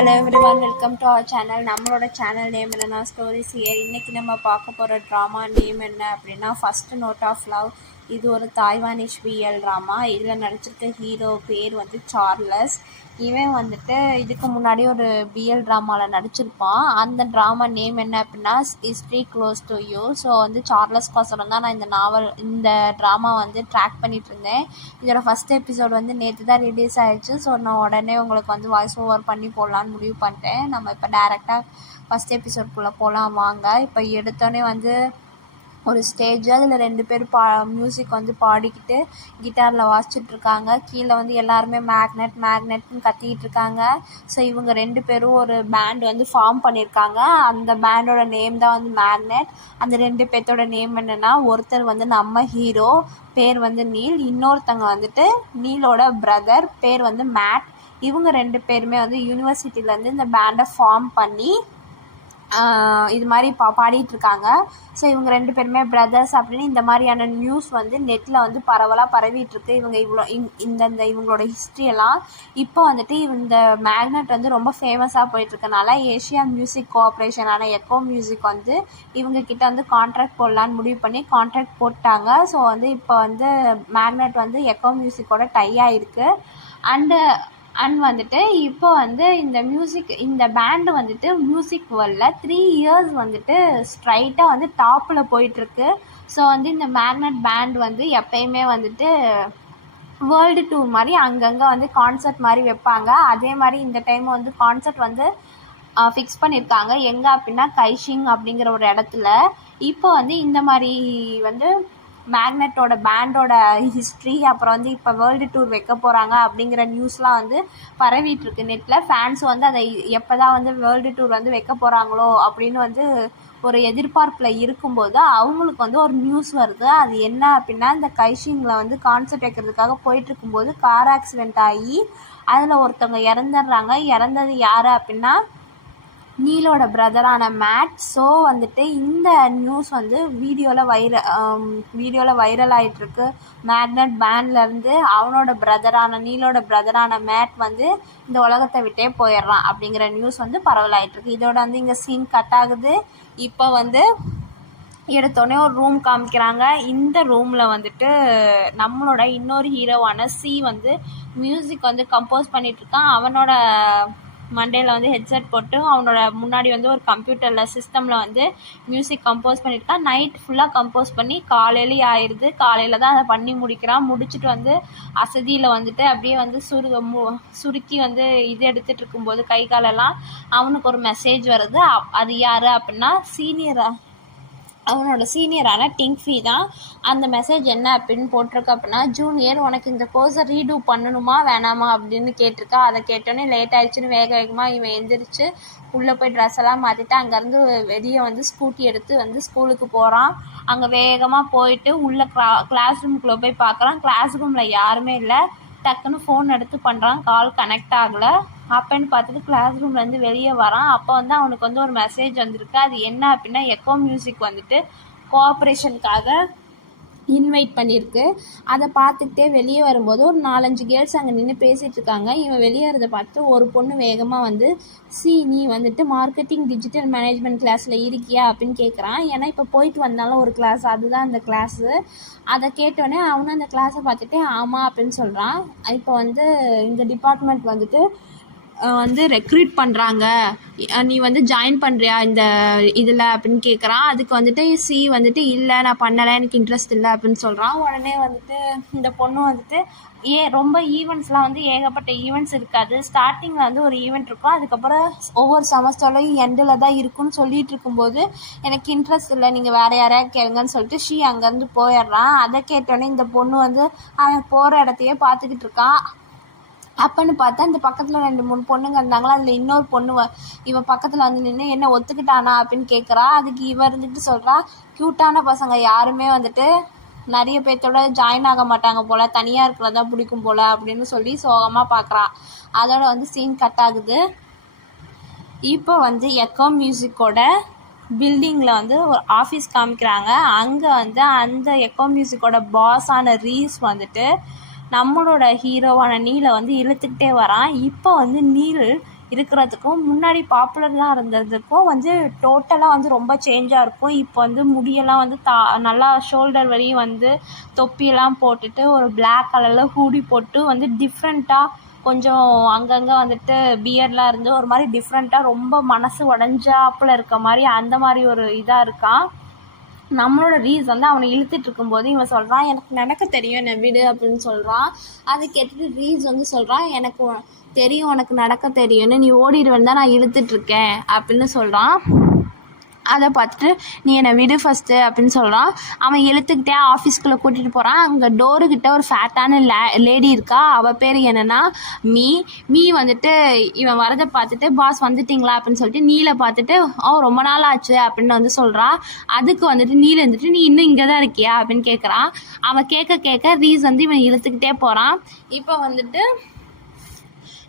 Hello everyone, welcome to our channel. நம்மளோட channel name என்னன்னா stories here. இன்றைக்கி நம்ம பார்க்க போகிற ட்ராமா நேம் என்ன அப்படின்னா ஃபர்ஸ்ட் நோட் ஆஃப் லவ். இது ஒரு தாய்வானிஷ் பிஎல் ட்ராமா. இதில் நடிச்சிருக்க ஹீரோ பேர் வந்து சார்லஸ். இவன் வந்துட்டு இதுக்கு முன்னாடி ஒரு பிஎல் ட்ராமாவில் நடிச்சிருப்பான். அந்த ட்ராமா நேம் என்ன அப்படின்னா history close to you. So வந்து சார்லஸ் கோசரம் தான் நான் இந்த ட்ராமா வந்து ட்ராக் பண்ணிகிட்டு இருந்தேன். இதோட ஃபஸ்ட் எபிசோட் வந்து நேற்று தான் ரிலீஸ் ஆகிடுச்சு. ஸோ நான் உடனே உங்களுக்கு வந்து வாய்ஸ் ஓவர் பண்ணி போடலான்னு முடிவு பண்ணிட்டேன். நம்ம இப்போ டேரெக்டாக ஃபஸ்ட் எபிசோட்குள்ளே போகலாம் வாங்க. இப்போ எடுத்தோடனே வந்து ஒரு ஸ்டேஜ், அதில் 2 பேர் மியூசிக் வந்து பாடிக்கிட்டு கிட்டாரில் வாசிச்சுட்ருக்காங்க. கீழே வந்து எல்லாருமே மேக்னெட்னு கத்திக்கிட்டு இருக்காங்க. ஸோ இவங்க 2 பேரும் ஒரு பேண்ட் வந்து ஃபார்ம் பண்ணியிருக்காங்க. அந்த பேண்டோட நேம் தான் வந்து மேக்னெட். அந்த 2 பேர்த்தோட நேம் என்னென்னா, ஒருத்தர் வந்து நம்ம ஹீரோ பேர் வந்து நீல், இன்னொருத்தங்க வந்துட்டு நீலோட பிரதர் பேர் வந்து மேட். இவங்க 2 பேருமே வந்து யூனிவர்சிட்டியிலேருந்து இந்த பேண்டை ஃபார்ம் பண்ணி இது மாதிரி பாடிட்டுருக்காங்க. ஸோ இவங்க 2 பேருமே பிரதர்ஸ் அப்படின்னு இந்த மாதிரியான நியூஸ் வந்து நெட்டில் வந்து பரவலாக பரவிட்டுருக்கு. இவங்க இவ்வளோ இவங்களோட ஹிஸ்ட்ரியெல்லாம் இப்போ வந்துட்டு இந்த மேக்னெட் வந்து ரொம்ப ஃபேமஸாக போயிட்டுருக்கனால ஏஷியா மியூசிக் கோஆப்ரேஷனான எக்கோ மியூசிக் வந்து இவங்கக்கிட்ட வந்து கான்ட்ராக்ட் போடலான்னு முடிவு பண்ணி கான்ட்ராக்ட் போட்டாங்க. ஸோ வந்து இப்போ வந்து மேக்னெட் வந்து எக்கோ மியூசிக்கோட டை ஆகிருக்கு. அண்ட் வந்துட்டு இப்போ வந்து இந்த பேண்டு வந்துட்டு மியூசிக் வேர்ல்டில் 3 இயர்ஸ் வந்துட்டு ஸ்ட்ரைட்டாக வந்து டாப்பில் போயிட்டுருக்கு. ஸோ வந்து இந்த மேக்னெட் பேண்ட் வந்து எப்பயுமே வந்துட்டு வேர்ல்டு டூர் மாதிரி அங்கங்கே வந்து கான்சர்ட் மாதிரி வைப்பாங்க. அதே மாதிரி இந்த டைம் வந்து கான்சர்ட் வந்து ஃபிக்ஸ் பண்ணியிருக்காங்க. எங்கே அப்படின்னா கைஷிங் அப்படிங்கிற ஒரு இடத்துல. இப்போ வந்து இந்த மாதிரி வந்து மேக்னெட்டோட பேண்டோட ஹிஸ்ட்ரி, அப்புறம் வந்து இப்போ வேர்ல்டு டூர் வைக்க போகிறாங்க அப்படிங்கிற நியூஸ்லாம் வந்து பரவிட்டுருக்கு நெட்டில். ஃபேன்ஸ் வந்து அதை எப்போ தான் வந்து வேர்ல்டு டூர் வந்து வைக்க போகிறாங்களோ அப்படின்னு வந்து ஒரு எதிர்பார்ப்பில் இருக்கும்போது அவங்களுக்கு வந்து ஒரு நியூஸ் வருது. அது என்ன அப்படின்னா, இந்த கைஷிங்கில் வந்து கான்சர்ட் வைக்கிறதுக்காக போயிட்டுருக்கும்போது கார் ஆக்சிடெண்ட் ஆகி அதில் ஒருத்தவங்க இறந்துடுறாங்க. இறந்தது யார் அப்படின்னா நீலோட பிரதரான மேட். ஸோ வந்துட்டு இந்த நியூஸ் வந்து வீடியோவில் வைரல் ஆகிட்டுருக்கு. மேக்னெட் பேண்ட்லேருந்து நீலோட பிரதரான மேட் வந்து இந்த உலகத்தை விட்டே போயிடுறான் அப்படிங்கிற நியூஸ் வந்து பரவல் ஆகிட்டுருக்கு. இதோட வந்து இங்கே சீன் கட் ஆகுது. இப்போ வந்து எடுத்தோடனே ஒரு ரூம் காமிக்கிறாங்க. இந்த ரூமில் வந்துட்டு நம்மளோட இன்னொரு ஹீரோவான சி வந்து மியூசிக் வந்து கம்போஸ் பண்ணிகிட்ருக்கான். அவனோட மண்டேல வந்து ஹெட்செட் போட்டு அவனோட முன்னாடி வந்து ஒரு கம்ப்யூட்டரில் சிஸ்டமில் வந்து மியூசிக் கம்போஸ் பண்ணியிருக்கான். நைட் ஃபுல்லாக கம்போஸ் பண்ணி காலையிலேயே ஆயிடுது. காலையில் தான் அதை பண்ணி முடிக்கிறான். முடிச்சுட்டு வந்து அசதியில் வந்துட்டு அப்படியே வந்து சுருக்கி வந்து இது எடுத்துகிட்டு இருக்கும்போது கை காலெல்லாம் அவனுக்கு ஒரு மெசேஜ் வருது. அது யார் அப்படின்னா அவனோட சீனியரான டிங்ஃபி தான். அந்த மெசேஜ் என்ன அப்படின்னு போட்டிருக்க அப்படின்னா, ஜூனியர் உனக்கு இந்த கோர்ஸை ரீடூ பண்ணணுமா வேணாமா அப்படின்னு கேட்டிருக்கா. அதை கேட்டோன்னே லேட் ஆகிடுச்சின்னு வேகமாக இவன் எந்திரிச்சு உள்ளே போய் ட்ரெஸ் எல்லாம் மாற்றிட்டு அங்கேருந்து வெளியே வந்து ஸ்கூட்டி எடுத்து வந்து ஸ்கூலுக்கு போகிறான். அங்கே வேகமாக போயிட்டு உள்ள கிளாஸ் ரூமுக்குள்ளே போய் பார்க்குறான். கிளாஸ் ரூமில் யாருமே இல்லை. டக்குன்னு ஃபோன் எடுத்து பண்ணுறான். கால் கனெக்ட் ஆகலை. அப்போன்னு பார்த்துட்டு கிளாஸ் ரூம்லேருந்து வெளியே வரான். அப்போ வந்து அவனுக்கு வந்து ஒரு மெசேஜ் வந்திருக்கு. அது என்ன அப்படின்னா, எக்கோ மியூசிக் வந்துட்டு கோஆப்ரேஷனுக்காக இன்வைட் பண்ணியிருக்கு. அதை பார்த்துக்கிட்டே வெளியே வரும்போது ஒரு 4-5 கேர்ள்ஸ் அங்கே நின்று பேசிகிட்டு இருக்காங்க. இவன் வெளியேறதை பார்த்து ஒரு பொண்ணு வேகமாக வந்து நீ வந்துட்டு மார்க்கெட்டிங் டிஜிட்டல் மேனேஜ்மெண்ட் கிளாஸில் இருக்கியா அப்படின்னு கேட்குறான். ஏன்னா இப்போ போயிட்டு வந்தாலும் ஒரு கிளாஸ், அதுதான் அந்த கிளாஸு. அதை கேட்டோடனே அவனும் அந்த கிளாஸை பார்த்துட்டு ஆமாம் அப்படின்னு சொல்கிறான். இப்போ வந்து இந்த டிபார்ட்மெண்ட் வந்துட்டு வந்து ரெக்ரூட் பண்ணுறாங்க, நீ வந்து ஜாயின் பண்ணுறியா இந்த இதில் அப்படின்னு கேட்குறான். அதுக்கு வந்துட்டு சி வந்துட்டு இல்லை நான் பண்ணலை, எனக்கு இன்ட்ரெஸ்ட் இல்லை அப்படின்னு சொல்கிறான். உடனே வந்துட்டு இந்த பொண்ணு வந்துட்டு ரொம்ப ஈவெண்ட்ஸ்லாம் வந்து ஏகப்பட்ட ஈவெண்ட்ஸ் இருக்காது. ஸ்டார்டிங்கில் வந்து ஒரு ஈவெண்ட் இருக்கும், அதுக்கப்புறம் ஒவ்வொரு செமஸ்டர்லையும் எண்டில் தான் இருக்குன்னு சொல்லிட்டு இருக்கும்போது எனக்கு இன்ட்ரெஸ்ட் இல்லை, நீங்கள் வேறு யாரையா கேளுங்கன்னு சொல்லிட்டு அங்கேருந்து போயிடுறான். அதை கேட்டோன்னே இந்த பொண்ணு வந்து அவன் போகிற இடத்தையே பார்த்துக்கிட்டு இருக்கான். அப்போன்னு பார்த்தா இந்த பக்கத்தில் 2-3 பொண்ணுங்க இருந்தாங்களா. அதில் இன்னொரு பொண்ணு இவன் பக்கத்தில் வந்து நின்று என்ன ஒத்துக்கிட்டானா அப்படின்னு கேட்குறா. அதுக்கு இவன் இருந்துட்டு சொல்கிறா, க்யூட்டான பசங்க யாருமே வந்துட்டு நிறைய பேர்த்தோட ஜாயின் ஆக மாட்டாங்க போல், தனியாக இருக்கிறதா பிடிக்கும் போல் அப்படின்னு சொல்லி சோகமாக பார்க்குறான். அதோட வந்து சீன் கட் ஆகுது. இப்போ வந்து எக்கோ மியூசிக்கோட பில்டிங்கில் வந்து ஒரு ஆஃபீஸ் காமிக்கிறாங்க. அங்கே வந்து அந்த எக்கோ மியூசிக்கோட பாஸான ரீஸ் வந்துட்டு நம்மளோட ஹீரோவான நீலை வந்து இழுத்துக்கிட்டே வரான். இப்போ வந்து நீல் இருக்கிறதுக்கும் முன்னாடி பாப்புலராக இருந்ததுக்கும் வந்து டோட்டலாக வந்து ரொம்ப சேஞ்சாக இருக்கும். இப்போ வந்து முடியெல்லாம் வந்து நல்லா ஷோல்டர் வரையும் வந்து தொப்பியெல்லாம் போட்டுட்டு ஒரு பிளாக் கலரில் ஹூடி போட்டு வந்து டிஃப்ரெண்ட்டாக கொஞ்சம் அங்கங்கே வந்துட்டு பியர்லாம் இருந்து ஒரு மாதிரி டிஃப்ரெண்ட்டாக ரொம்ப மனசு உடஞ்சாப்புல இருக்க மாதிரி அந்த மாதிரி ஒரு இதாக இருக்கான். நம்மளோட ரீஸ் வந்து அவனை இழுத்துட்டு இருக்கும்போது இவன் சொல்கிறான், எனக்கு நடக்க தெரியும் என்னை விடு அப்படின்னு சொல்கிறான். அதை கேட்டுட்டு ரீஸ் வந்து சொல்கிறான், எனக்கு தெரியும் உனக்கு நடக்க தெரியும்னு, நீ ஓடிடுவேன் தான் நான் இழுத்துட்ருக்கேன் அப்படின்னு சொல்கிறான். அதை பார்த்துட்டு நீ என்னை விடு ஃபஸ்ட்டு அப்படின்னு சொல்கிறான். அவன் இழுத்துக்கிட்டே ஆஃபீஸ்க்குள்ளே கூட்டிகிட்டு போகிறான். அங்கே டோருக்கிட்ட ஒரு ஃபேட்டான லேடி இருக்கா. அவள் பேர் என்னென்னா மீ வந்துட்டு இவன் வரதை பார்த்துட்டு பாஸ் வந்துட்டிங்களா அப்படின்னு சொல்லிட்டு நீலை பார்த்துட்டு ரொம்ப நாள் ஆச்சு அப்படின்னு வந்து சொல்கிறான். அதுக்கு வந்துட்டு நீல் வந்துட்டு நீ இன்னும் இங்கே தான் இருக்கியா அப்படின்னு கேட்குறான். அவன் கேட்க ரீஸ் வந்து இவன் இழுத்துக்கிட்டே போகிறான். இப்போ வந்துட்டு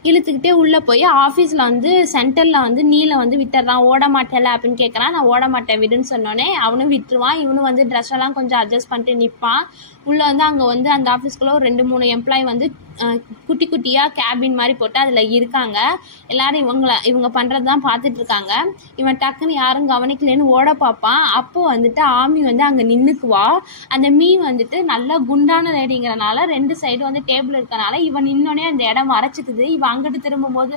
இழுத்துக்கிட்டே உள்ளே போய் ஆஃபீஸில் வந்து சென்டரில் வந்து நீலை வந்து விட்டுறான். ஓட மாட்டேல அப்படின்னு கேட்குறான். நான் ஓட மாட்டேன் விடுன்னு சொன்னோன்னே அவனும் விட்டுருவான். இவனும் வந்து ட்ரெஸ்ஸெல்லாம் கொஞ்சம் அட்ஜஸ்ட் பண்ணிட்டு நிற்பான். உள்ளே வந்து அங்கே வந்து அந்த ஆஃபீஸ்க்குள்ளே ஒரு 2-3 எம்ப்ளாயி வந்து குட்டி குட்டியாக கேபின் மாதிரி போட்டு அதில் இருக்காங்க. எல்லோரும் இவங்க பண்ணுறது தான் பார்த்துட்ருக்காங்க. இவன் டக்குன்னு யாரும் கவனிக்கலன்னு ஓட பார்ப்பான். அப்போது வந்துட்டு ஆமி வந்து அங்கே நின்றுக்குவா. அந்த வந்துட்டு நல்லா குண்டான லேடிங்கிறனால 2 சைடும் வந்து டேபிள் இருக்கனால இவன் நின்னோடனே அந்த இடம் மறைச்சிக்குது. இவன் அங்கிட்டு திரும்பும்போது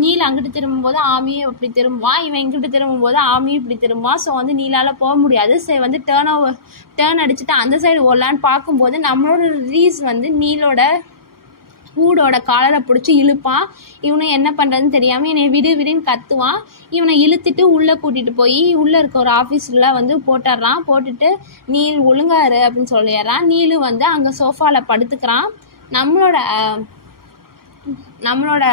நீல் அங்கிட்டு திரும்பும்போது ஆமியும் இப்படி திரும்புவான். இவன் இங்கிட்டு திரும்பும்போது ஆமியும் இப்படி திரும்புவான். ஸோ வந்து நீலால் போக முடியாது. சரி வந்து டேர்ன் அடிச்சுட்டு அந்த சைடு ஓடலான்னு பார்க்கும்போது நம்மளோட ரீஸ் வந்து நீலோட ஹூடோட காலரை பிடிச்சி இழுப்பான். இவனும் என்ன பண்ணுறதுன்னு தெரியாமல் என்னை விடுன்னு கத்துவான். இவனை இழுத்துட்டு உள்ளே கூட்டிகிட்டு போய் உள்ளே இருக்க ஒரு ஆஃபீஸில் வந்து போட்டுடுறான். போட்டுட்டு நீல் ஒழுங்காரு அப்படின்னு சொல்லிடுறான். நீலும் வந்து அங்கே சோஃபாவில் படுத்துக்கிறான். நம்மளோட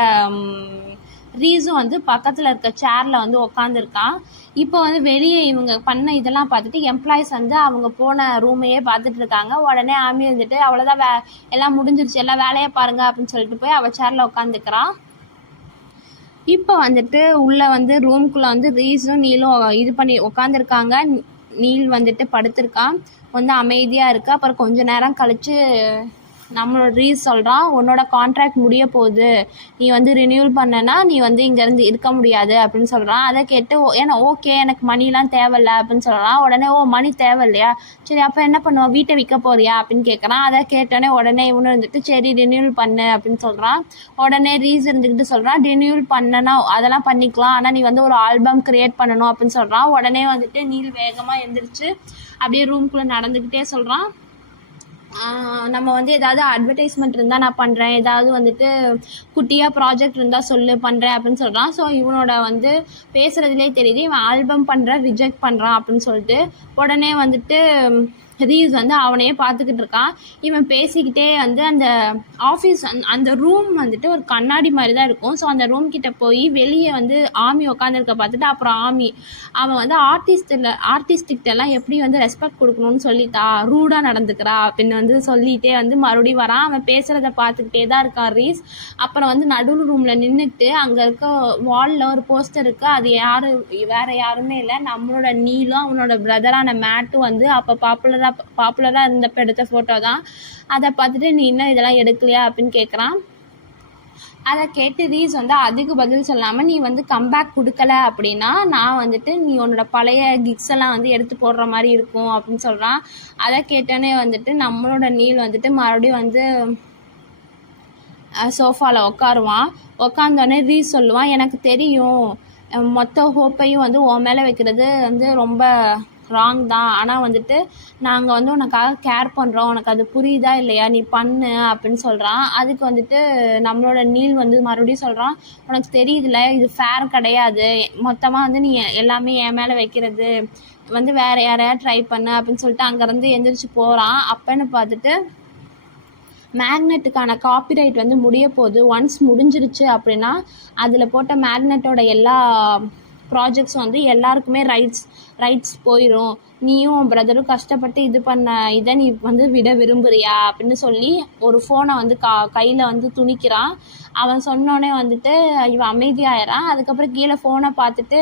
ரீஸும் வந்து பக்கத்தில் இருக்க சேரில் வந்து உக்காந்துருக்கான். இப்போ வந்து வெளியே இவங்க பண்ண இதெல்லாம் பார்த்துட்டு எம்ப்ளாயிஸ் வந்து அவங்க போன ரூமையே பார்த்துட்டு இருக்காங்க. உடனே ஆமி வந்துட்டு அவ்வளோதான் எல்லாம் முடிஞ்சிருச்சு, எல்லாம் வேலையை பாருங்கள் அப்படின்னு சொல்லிட்டு போய் அவள் சேரில் உட்காந்துக்கிறான். இப்போ வந்துட்டு உள்ளே வந்து ரூம்குள்ளே வந்து ரீஸும் நீலும் இது பண்ணி உட்காந்துருக்காங்க. நீல் வந்துட்டு படுத்திருக்கான், வந்து அமைதியாக இருக்குது. அப்புறம் கொஞ்ச நேரம் கழித்து நம்மளோட ரீஸ் சொல்கிறான், உன்னோட கான்ட்ராக்ட் முடிய போகுது, நீ வந்து ரினியூவல் பண்ணனா நீ வந்து இங்கேருந்து இருக்க முடியாது அப்படின்னு சொல்கிறான். அதை கேட்டு ஏன்னா ஓகே எனக்கு மணிலாம் தேவையில்ல அப்படின்னு சொல்கிறான். உடனே மணி தேவையில்லையா, சரி அப்போ என்ன பண்ணுவோம், வீட்டை விற்க போறியா அப்படின்னு கேட்குறான். அதை கேட்டோடனே உடனே இவனு இருந்துட்டு சரி ரினியூவல் பண்ணு அப்படின்னு சொல்கிறான். உடனே ரீஸ் இருந்துக்கிட்டு சொல்கிறான், ரினியூவல் பண்ணனா அதெல்லாம் பண்ணிக்கலாம், ஆனால் நீ வந்து ஒரு ஆல்பம் க்ரியேட் பண்ணணும் அப்படின்னு சொல்கிறான். உடனே வந்துட்டு நீல் வேகமாக எழுந்திரிச்சு அப்படியே ரூம்குள்ளே நடந்துக்கிட்டே சொல்கிறான், நம்ம வந்து ஏதாவது அட்வர்டைஸ்மெண்ட் இருந்தால் நான் பண்ணுறேன், ஏதாவது வந்துட்டு குட்டியாக ப்ராஜெக்ட் இருந்தால் சொல்லு பண்ணுறேன் அப்படின்னு சொல்கிறான். ஸோ இவனோட வந்து பேசுகிறதுலே தெரியுது இவன் ஆல்பம் ரிஜெக்ட் பண்ணுறான் அப்படின்னு சொல்லிட்டு. உடனே வந்துட்டு ரீஸ் வந்து அவனையே பார்த்துக்கிட்டு இருக்கான். இவன் பேசிக்கிட்டே வந்து அந்த ஆஃபீஸ் அந்த ரூம் வந்துட்டு ஒரு கண்ணாடி மாதிரி தான் இருக்கும். ஸோ அந்த ரூம் கிட்ட போய் வெளியே வந்து ஆமி உட்காந்துருக்க பார்த்துட்டு அப்புறம் அவன் வந்து ஆர்டிஸ்டிக்டெல்லாம் எப்படி வந்து ரெஸ்பெக்ட் கொடுக்கணும்னு சொல்லிட்டா, ரூடாக நடந்துக்கிறா அப்படின்னு வந்து சொல்லிகிட்டே வந்து மறுபடியும் வரான். அவன் பேசுகிறத பார்த்துக்கிட்டே தான் இருக்கான் ரீஸ். அப்புறம் வந்து நடுவு ரூமில் நின்றுட்டு அங்கே இருக்க வாலில் ஒரு போஸ்டர் இருக்குது. அது வேறு யாருமே இல்லை, நம்மளோட நீலும் அவனோட பிரதரான மேட்டும் வந்து அப்போ பாப்புலராக இருந்தப்போ எடுத்த ஃபோட்டோ தான். அதை பார்த்துட்டு நீ இன்னும் இதெல்லாம் எடுக்கலையா அப்படின்னு கேட்குறான். அதை கேட்டு ரீஸ் வந்து அதுக்கு பதில் சொல்லாமல், நீ வந்து கம்பேக் கொடுக்கல அப்படின்னா நான் வந்துட்டு நீ உன்னோட பழைய கிக்ஸ் எல்லாம் வந்து எடுத்து போடுற மாதிரி இருக்கும் அப்படின்னு சொல்கிறான். அதை கேட்டோன்னே வந்துட்டு நம்மளோட நீல் வந்துட்டு மறுபடியும் வந்து சோஃபாவில் உட்காருவான். உட்காந்தோடனே ரீஸ் சொல்லுவான், எனக்கு தெரியும் மொத்த ஹோப்பையும் வந்து உன் மேலே வைக்கிறது வந்து ரொம்ப ராங் தான், ஆனால் வந்துட்டு நாங்கள் வந்து உனக்காக கேர் பண்ணுறோம், உனக்கு அது புரியுதா இல்லையா, நீ பண்ணு அப்படின்னு சொல்கிறான். அதுக்கு வந்துட்டு நம்மளோட நீல் வந்து மறுபடியும் சொல்கிறான், உனக்கு தெரியுதுல இது ஃபேர் கிடையாது, மொத்தமாக வந்து நீ எல்லாமே என் மேலே வைக்கிறது வந்து வேறு யாரையா ட்ரை பண்ணு அப்படின்னு சொல்லிட்டு அங்கேருந்து எந்திரிச்சு போகிறான். அப்போன்னு பார்த்துட்டு மேக்னெட்டுக்கான காப்பிரைட் வந்து முடிய போகுது. ஒன்ஸ் முடிஞ்சிருச்சு அப்படின்னா அதில் போட்ட மேக்னெட்டோட எல்லா ப்ராஜெக்ட்ஸும் வந்து எல்லாருக்குமே ரைட்ஸ் போயிடும். நீயும் உன் பிரதரும் கஷ்டப்பட்டு இது பண்ண இதை நீ வந்து விட விரும்புறியா அப்படின்னு சொல்லி ஒரு ஃபோனை வந்து கையில் வந்து துணிக்கிறான். அவன் சொன்னோடனே வந்துட்டு இவன் அமைதியாகிறான். அதுக்கப்புறம் கீழே ஃபோனை பார்த்துட்டு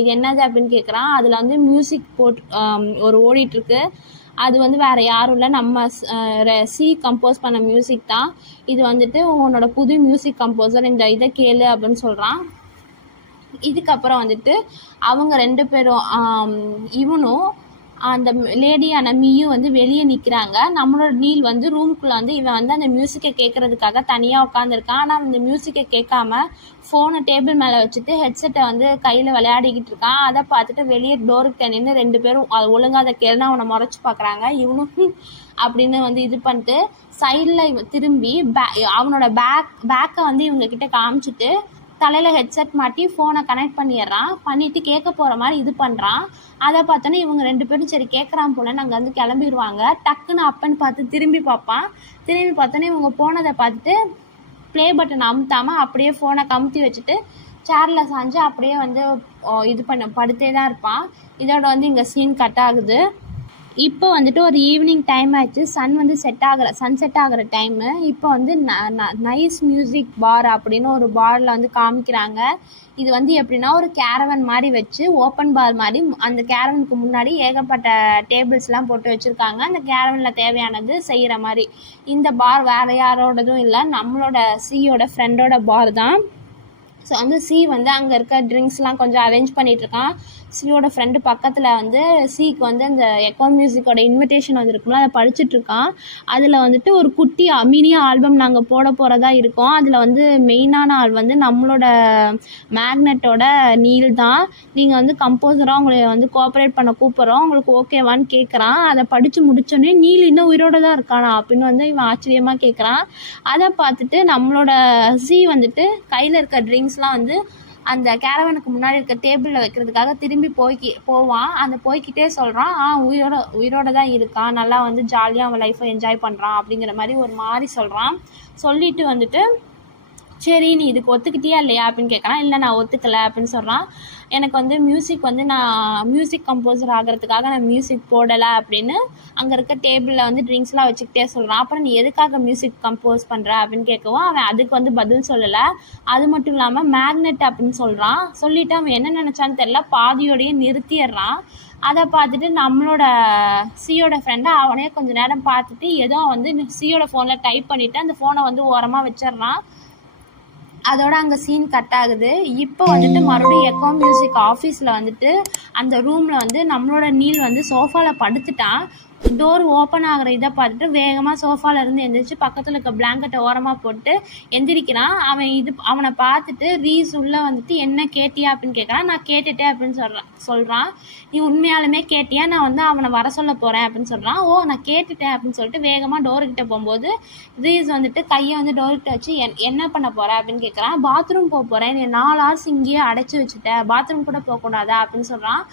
இது என்னது அப்படின்னு கேட்குறான். அதில் வந்து மியூசிக் ஒரு ஓடிட்டுருக்கு. அது வந்து வேறு யாரும் இல்லை, நம்ம சி கம்போஸ் பண்ண மியூசிக் தான். இது வந்துட்டு உன்னோட புது மியூசிக் கம்போசர், இந்த இதை கேளு அப்படின்னு சொல்கிறான். இதுக்கப்புறம் வந்துட்டு அவங்க 2 பேரும் இவனும் அந்த லேடியான மீயும் வந்து வெளியே நிற்கிறாங்க. நம்மளோட நீல் வந்து ரூம்குள்ளே வந்து இவன் வந்து அந்த மியூசிக்கை கேட்குறதுக்காக தனியாக உட்காந்துருக்கான். ஆனால் அந்த மியூசிக்கை கேட்காம ஃபோனை டேபிள் மேலே வச்சுட்டு ஹெட்செட்டை வந்து கையில் விளையாடிக்கிட்டு இருக்கான். அதை பார்த்துட்டு வெளியே டோருக்கு நின்று 2 பேரும் அது ஒழுங்காக அதை கேளுன்னு அவனை முறைச்சி பார்க்குறாங்க. இவனும் அப்படின்னு வந்து இது பண்ணிட்டு சைடில் திரும்பி அவனோட பேக்கை வந்து இவங்கக்கிட்ட காமிச்சிட்டு தலையில் ஹெட்செட் மாட்டி ஃபோனை கனெக்ட் பண்ணிவிட்டு கேட்க போகிற மாதிரி இது பண்ணுறான். அதை பார்த்தோன்னே இவங்க 2 பேரும் சரி கேட்குறான் போலன்னு அங்கே வந்து கிளம்பிடுவாங்க. டக்குன்னு அப்பன்னு பார்த்து திரும்பி பார்ப்பான். திரும்பி பார்த்தோன்னே இவங்க போனதை பார்த்துட்டு ப்ளே பட்டன் அமுத்தாமல் அப்படியே ஃபோனை கமுத்தி வச்சுட்டு சேரில் சாஞ்சு அப்படியே வந்து இது படுத்தே தான் இருப்பான். இதோட வந்து இங்கே சீன் கட் ஆகுது. இப்போ வந்துட்டு ஒரு ஈவினிங் டைம் ஆயிடுச்சு. சன்செட் ஆகிற டைமு. இப்போ வந்து நைஸ் மியூசிக் பார் அப்படின்னு ஒரு பாரில் வந்து காமிக்கிறாங்க. இது வந்து எப்படின்னா ஒரு கேரவன் மாதிரி வச்சு ஓப்பன் பார் மாதிரி அந்த கேரவனுக்கு முன்னாடி ஏகப்பட்ட டேபிள்ஸ்லாம் போட்டு வச்சுருக்காங்க. அந்த கேரவனில் தேவையானது செய்கிற மாதிரி. இந்த பார் வேறு யாரோடதும் இல்லை, நம்மளோட சியோட ஃப்ரெண்டோட பார் தான். ஸோ வந்து சி வந்து அங்கே இருக்க ட்ரிங்க்ஸ்லாம் கொஞ்சம் அரேஞ்ச் பண்ணிகிட்ருக்கான். சியோட ஃப்ரெண்டு பக்கத்தில் வந்து சிக்கு வந்து அந்த எக்கோ மியூசிக்கோட இன்விடேஷன் வந்துருக்கும்ல, அதை படிச்சுட்ருக்கான். அதில் வந்துட்டு ஒரு குட்டி மினி ஆல்பம் நாங்கள் போட போகிறதா இருக்கோம். அதில் வந்து மெயினான ஆள் வந்து நம்மளோட மேக்னெட்டோட நீல் தான். நீங்கள் வந்து கம்போசராக உங்களை வந்து கோஆப்ரேட் பண்ண கூப்பிட்றோம், உங்களுக்கு ஓகேவான்னு கேட்குறான். அதை படித்து முடித்தோடனே நீல் இன்னும் உயிரோடு தான் இருக்கானா அப்படின்னு வந்து இவன் ஆச்சரியமாக கேட்குறான். அதை பார்த்துட்டு நம்மளோட சி வந்துட்டு கையில் இருக்க ட்ரிங்க்ஸ்லாம் வந்து அந்த கேரவனுக்கு முன்னாடி இருக்க டேபிளில் வைக்கிறதுக்காக திரும்பி போவான். அந்த போய்கிட்டே சொல்கிறான், உயிரோட தான் இருக்கான், நல்லா வந்து ஜாலியாக அவன் லைஃப்பை என்ஜாய் பண்ணுறான் அப்படிங்கிற மாதிரி ஒரு மாதிரி சொல்கிறான். சொல்லிட்டு வந்துட்டு சரி நீ இதுக்கு ஒத்துக்கிட்டியா இல்லையா அப்படின்னு கேட்குறான். இல்லை நான் ஒத்துக்கலை அப்படின்னு சொல்கிறான். எனக்கு வந்து நான் மியூசிக் கம்போசர் ஆகிறதுக்காக நான் மியூசிக் போடலை அப்படின்னு அங்கே இருக்க டேபிளில் வந்து ட்ரிங்க்ஸ்லாம் வச்சுக்கிட்டே சொல்கிறான். அப்புறம் நீ எதுக்காக மியூசிக் கம்போஸ் பண்ணுற அப்படின்னு கேட்கவும் அவன் அதுக்கு வந்து பதில் சொல்லலை. அது மட்டும் இல்லாமல் மேக்னெட் அப்படின்னு சொல்கிறான். சொல்லிவிட்டு அவன் என்ன நினச்சான்னு தெரில, பாதியோடையே நிறுத்திடுறான். அதை பார்த்துட்டு நம்மளோட சியோட ஃப்ரெண்டை அவனே கொஞ்சம் நேரம் பார்த்துட்டு ஏதோ வந்து சியோட ஃபோனில் டைப் பண்ணிவிட்டு அந்த ஃபோனை வந்து ஓரமாக வச்சிடுறான். அதோட அங்கே சீன் கட் ஆகுது. இப்போ வந்துட்டு மறுபடியும் எக்கோ மியூசிக் ஆஃபீஸில் வந்துட்டு அந்த ரூமில் வந்து நம்மளோட நீல் வந்து சோஃபாவில் படுத்துட்டான். டோர் ஓப்பன் ஆகிற இதை பார்த்துட்டு வேகமாக சோஃபாவிலேருந்து எந்திரிச்சு பக்கத்தில் இருக்க பிளாங்கெட்டை ஓரமாக போட்டு எந்திரிக்கிறான். அவனை பார்த்துட்டு ரீஸ் உள்ளே வந்துட்டு என்ன கேட்டியா அப்படின்னு கேட்குறான். நான் கேட்டுட்டேன் அப்படின்னு சொல்கிறான். நீ உண்மையாலுமே கேட்டியா, நான் வந்து அவனை வர சொல்ல போகிறேன் அப்படின்னு சொல்கிறான். ஓ நான் கேட்டுட்டேன் அப்படின்னு சொல்லிட்டு வேகமாக டோருக்கிட்ட போகும்போது ரீஸ் வந்துட்டு கையை வந்து டோர்கிட்ட வச்சு என்ன பண்ண போகிற அப்படின்னு கேட்குறான். பாத்ரூம் போக போகிறேன், நீ 4 ஹவர்ஸ் இங்கேயே அடைச்சி வச்சுட்டேன், பாத்ரூம் கூட போகக்கூடாதா அப்படின்னு சொல்கிறான்.